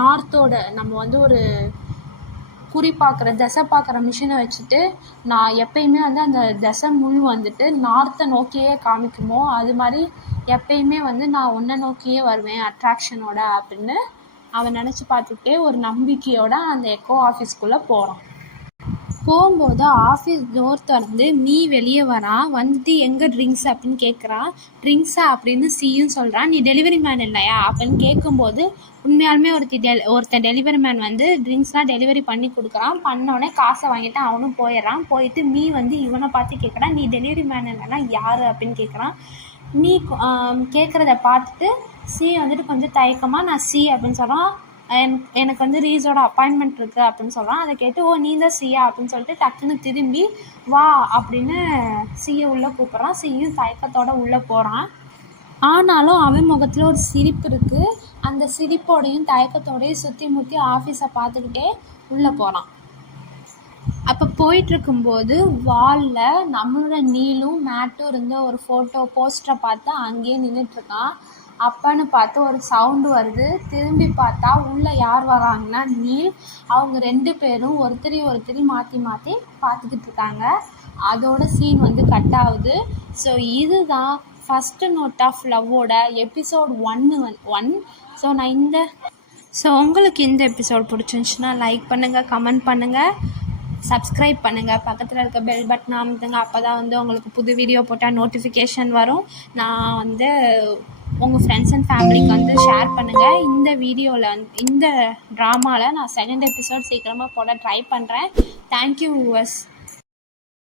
நார்த்தோட நம்ம வந்து ஒரு திசை பார்க்குற மிஷினை வச்சுட்டு நான் எப்பயுமே வந்து அந்த திசை முள் வந்துட்டு நார்த்தை நோக்கியே காமிக்குமோ, அது மாதிரி எப்பயுமே வந்து நான் உன்னை நோக்கியே வருவேன் அட்ராக்ஷனோட அப்படின்னு அவன் நினச்சி பார்த்துக்கிட்டே ஒரு நம்பிக்கையோட அந்த எக்கோ ஆஃபீஸ்க்குள்ளே போகிறான். போகும்போது ஆஃபீஸ் டோர் திறந்து மீ வெளியே வரான். வந்துட்டு எங்கே ட்ரிங்க்ஸ் அப்படின்னு கேட்குறான். ட்ரிங்க்ஸா அப்படின்னு சியும் சொல்கிறான். நீ டெலிவரி மேன் இல்லையா அப்படின்னு கேட்கும்போது உண்மையாலுமே ஒருத்தன் டெலிவரி மேன் வந்து ட்ரிங்க்ஸ்லாம் டெலிவரி பண்ணி கொடுக்குறான். பண்ணோடனே காசை வாங்கிட்டு அவனும் போயிடுறான். போயிட்டு மீ வந்து இவனை பார்த்து கேட்குறான், நீ டெலிவரி மேன் இல்லைன்னா யார் அப்படின்னு கேட்குறான். மீ கேட்குறத பார்த்துட்டு சி வந்துட்டு கொஞ்சம் தயக்கமாக நான் சி அப்படின்னு சொல்கிறான். எனக்கு வந்து ரீஸோட அப்பாயின்மெண்ட் இருக்குது அப்படின்னு சொல்கிறான். அதை கேட்டு ஓ நீ தான் சியா அப்படின்னு சொல்லிட்டு டக்குன்னு திரும்பி வா அப்படின்னு சியை உள்ளே கூப்பிட்றான். சியும் தயக்கத்தோடு உள்ளே போகிறான். ஆனாலும் அவன் முகத்தில் ஒரு சிரிப்பு இருக்குது. அந்த சிரிப்போடையும் தயக்கத்தோடையும் சுற்றி முற்றி ஆஃபீஸை பார்த்துக்கிட்டே உள்ளே போகிறான். அப்போ போயிட்டுருக்கும்போது வாலில் நம்மளோட நீலும் மேட்டும் இருந்த ஒரு போஸ்டரை பார்த்து அங்கேயே நின்றுட்டுருக்கான். அப்பன்னு பார்த்து ஒரு சவுண்டு வருது. திரும்பி பார்த்தா உள்ளே யார் வராங்கன்னா நீல். அவங்க 2 பேரும் ஒருத்தரி மாற்றி மாற்றி பார்த்துக்கிட்டு இருக்காங்க. அதோட சீன் வந்து கட் ஆகுது. ஸோ இதுதான் ஃபஸ்ட்டு நோட் ஆஃப் லவ்வோட எபிசோட் 1. ஸோ உங்களுக்கு இந்த எபிசோட் பிடிச்சிருந்துச்சுன்னா லைக் பண்ணுங்கள், கமெண்ட் பண்ணுங்கள், சப்ஸ்கிரைப் பண்ணுங்கள், பக்கத்தில் இருக்க பெல் பட்டன் அமுத்துங்க. அப்போ தான் வந்து உங்களுக்கு புது வீடியோ போட்டால் நோட்டிஃபிகேஷன் வரும். நான் வந்து உங்கள் ஃப்ரெண்ட்ஸ் அண்ட் ஃபேமிலிக்கு வந்து ஷேர் பண்ணுங்கள். இந்த வீடியோவில் இந்த ட்ராமாவில் நான் 2nd எபிசோட் சீக்கிரமாக போட ட்ரை பண்ணுறேன். Thank you viewers.